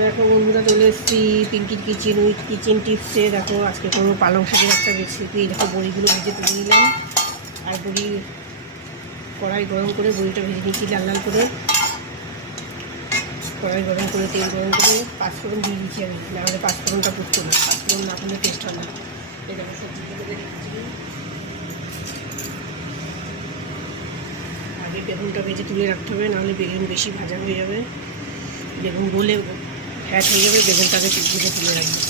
দেখো বন্ধুরা, চলে এসেছি পিঙ্কির কিচেন উইথ কিচেন টিপসে দেখো, আজকে কোনো পালং শাকের একটা রেসিপি দেখো, বড়িগুলো ভেজে তুলে নিলাম। আর বড়ি কড়াই গরম করে বড়িটা ভেজে নিচ্ছি লাল লাল করে। কড়াই গরম করে, তেল গরম করে, পাঁচফোড়ন দিয়ে দিচ্ছি আমি। নাহলে পাঁচফোড়নটা পুড়তো না। পাঁচফোড়ন না করলে টেস্ট হয় না। আগে বেগুনটা ভেজে তুলে রাখতে হবে নাহলে বেগুন বেশি ভাজা হয়ে যাবে। বেগুন গলে ফ্যাট হয়ে যাবে বেগুনটাকে ভেজে তুলে রাখবে।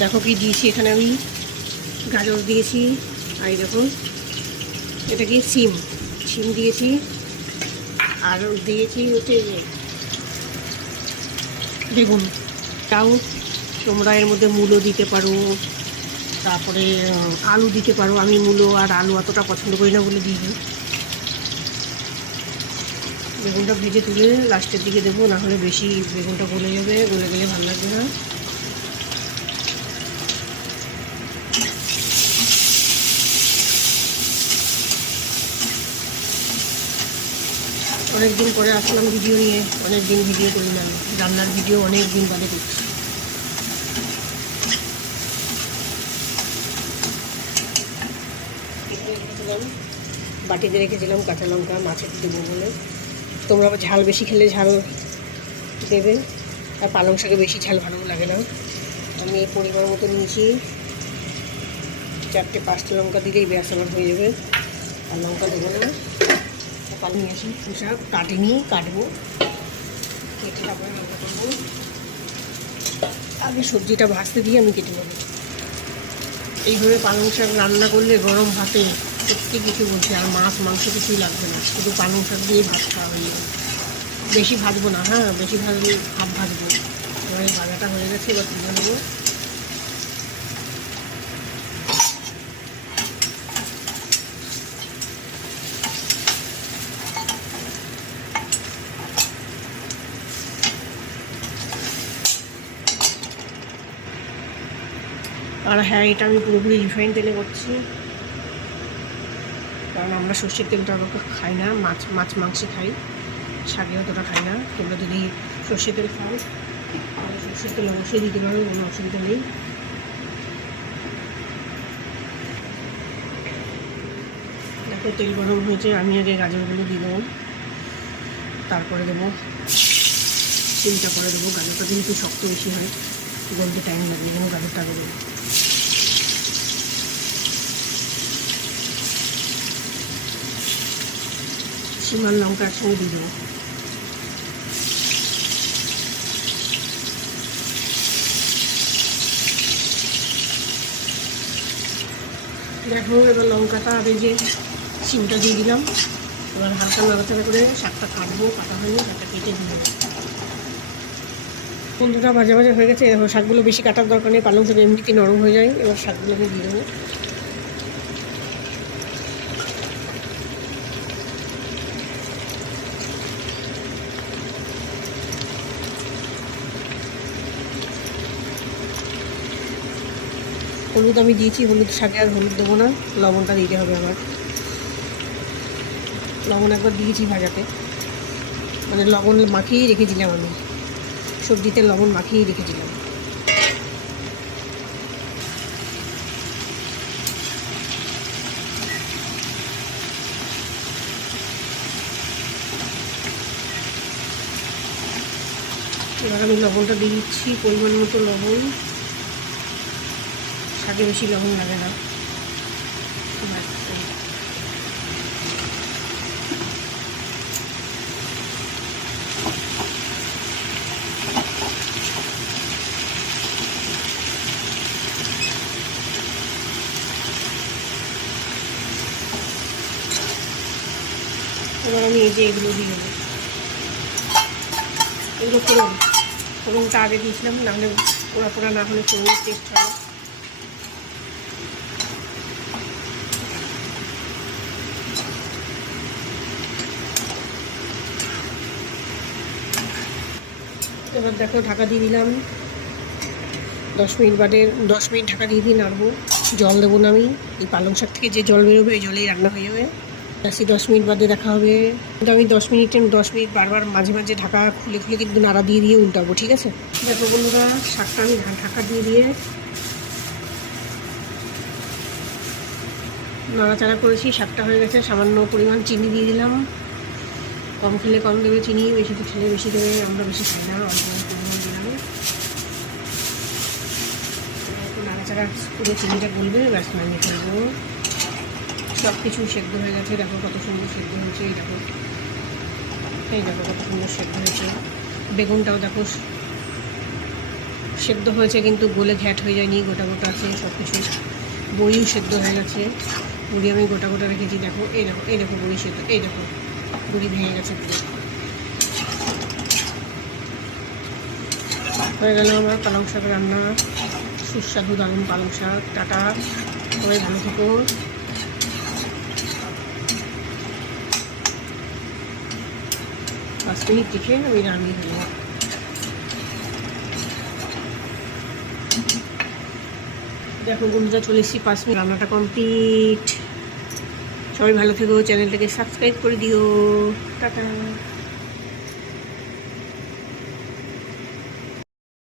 দেখো কি দিয়েছি, এখানে আমি গাজর দিয়েছি, আর দেখো এটা কি সিম সিম দিয়েছি, আর দিয়েছি হচ্ছে বেগুন। তাও তোমরা এর মধ্যে মূলো দিতে পারো। তারপরে আলু দিতে পারো। আমি মূলো আর আলু অতটা পছন্দ করি না বলে দিই বেগুনটা ভেজে তুলে লাস্টের দিকে দেবো, না হলে বেশি বেগুনটা গলে যাবে, গলে গেলে ভালো লাগবে না। অনেক দিন পরে আসলাম ভিডিও নিয়ে অনেক দিন ভিডিও করি না। রান্নার ভিডিও অনেক দিন বাদে করছি। বাটিতে রেখেছিলাম কাঁচা লঙ্কা মাছের দেবো বলে। তোমরা আবার ঝাল বেশি খেলে ঝাল দেবে। আর পালং শাকে বেশি ঝাল ভালো লাগে না। আমি এই পরিমাণ মতো নিয়েছি। চারটে পাঁচটা লঙ্কা দিলেই ব্যাস আমার হয়ে যাবে। আর লঙ্কা দেবো না। সকাল নিয়ে আসি শাক কাটিনি, কাটবো। কেটে তারপরে রান্না করব। আগে সবজিটা ভাজতে দিয়ে আমি কেটে নেব। এইভাবে পালং শাক রান্না করলে গরম ভাতে সত্যি কিছু বলছি, আর মাছ, মাংস কিছুই লাগবে না। শুধু পালং শাক দিয়েই ভাত খাওয়া হয়ে যাবে। বেশি ভাজবো না হ্যাঁ বেশি ভাজলে হাফ ভাজবো। এবার এই ভাজাটা হয়ে গেছে, এবার তুলে নেব। আর হ্যাঁ এটা আমি পুরোপুরি রিফাইন তেলে করছি। কারণ আমরা সর্ষের তেলটা খাই না, মাছ মাছ মাংসে খাই শাকে অতটা খাই না। তোমরা যদি সর্ষের তেল তাহলে সর্ষের তেল অবশ্যই দিতে পারো, কোনো অসুবিধা নেই। দেখো, তেল গরম হয়েছে, আমি আগে গাজরগুলো দেবো। তারপরে দেবো, সিমটা করে দেবো। গাজরটা কিন্তু শক্ত বেশি হয়, গলতে টাইম লাগবে যেন গাজরটা দেবো। সিমার লঙ্কা একসঙ্গে দিয়ে দেবো দেখো, এবার লঙ্কাটা এই যে সিমটা দিয়ে দিলাম। এবার হালকা নাড়াচাড়া করে শাকটা কাটবো, কাটা হয়নি, শাকটা কেটে দিয়ে দেবো বন্ধুটা মাঝে মাঝে হয়ে গেছে। শাকগুলো বেশি কাটার দরকার নেই, পালং শাক এমনিতেই নরম হয়ে যায়। এবার শাকগুলো আমি দিয়ে দেবো। হলুদ আমি দিয়েছি, হলুদ শাকে আর হলুদ দেবো না, লবণটা দিতে হবে আমার। লবণ একবার দিয়েছি ভাজাতে। মানে লবণ মাখিয়েই রেখেছিলাম আমি। সবজিতে লবণ মাখিয়েই রেখেছিলাম। এবার আমি লবণটা দিয়ে দিচ্ছি, পরিমাণ মতো লবণ। শাকে বেশি লবণ লাগে না। এবার আমি এই যে এগুলো দিয়ে দেবো। এগুলো ফোড়ন। ফোড়নটা আগে দিয়েছিলাম, নাহলে পোড়া পোড়া না হলে ফোড়নের টেস্ট হয় এবার দেখো ঢাকা দিয়ে দিলাম। দশ মিনিট বাদে, দশ মিনিট ঢাকা দিয়ে দিয়ে নাড়বো জল দেবো না আমি। এই পালং শাক থেকে যে জল বেরোবে ওই জলেই রান্না হয়ে যাবে। আসি দশ মিনিট বাদে দেখা হবে। কিন্তু আমি দশ মিনিট দশ মিনিট বারবার মাঝে মাঝে ঢাকা খুলে খুলে কিন্তু নাড়া দিয়ে দিয়ে উল্টাবো, ঠিক আছে? দেখো বন্ধুরা, শাকটা আমি ঢাকা দিয়ে দিয়ে নাড়াচাড়া করেছি। শাকটা হয়ে গেছে, সামান্য পরিমাণ চিনি দিয়ে দিলাম। কম খেলে কম দেবে, চিনি বেশি তো খেলে বেশি দেবে, আমরা বেশি খাই না, অল্প পরিমাণ দিলাম। নাড়াচাড়া করে চিনিটা গলবে, ব্যাস নামিয়ে ফেলব। সব কিছু সেদ্ধ হয়ে গেছে, দেখো কত সুন্দর সেদ্ধ হয়েছে, এই দেখো। এই দেখো কত সুন্দর সেদ্ধ হয়েছে। বেগুনটাও দেখো সেদ্ধ হয়েছে, কিন্তু গলে ঘ্যাট হয়ে যায়নি, গোটা গোটা আছে সব কিছু বড়িও সেদ্ধ হয়ে গেছে। বড়ি আমি গোটা গোটা রেখেছি, দেখো, এই দেখো এই দেখো বড়ি সেদ্ধ, এই দেখো। বড়ি ভেঙে গেছে পুরো। হয়ে গেল আমার পালং শাক রান্না। সুস্বাদু দারুণ পালং শাক। টাটা, সবাই ভালো থেকো। পাঁচ মিনিট রেখে আমি নামিয়ে দেবো দেখো, বন্ধুরা, চলে এসেছি পাঁচ মিনিট রান্নাটা কমপ্লিট। সবাই ভালো থেকো চ্যানেলটাকে সাবস্ক্রাইব করে দিও। টাটা।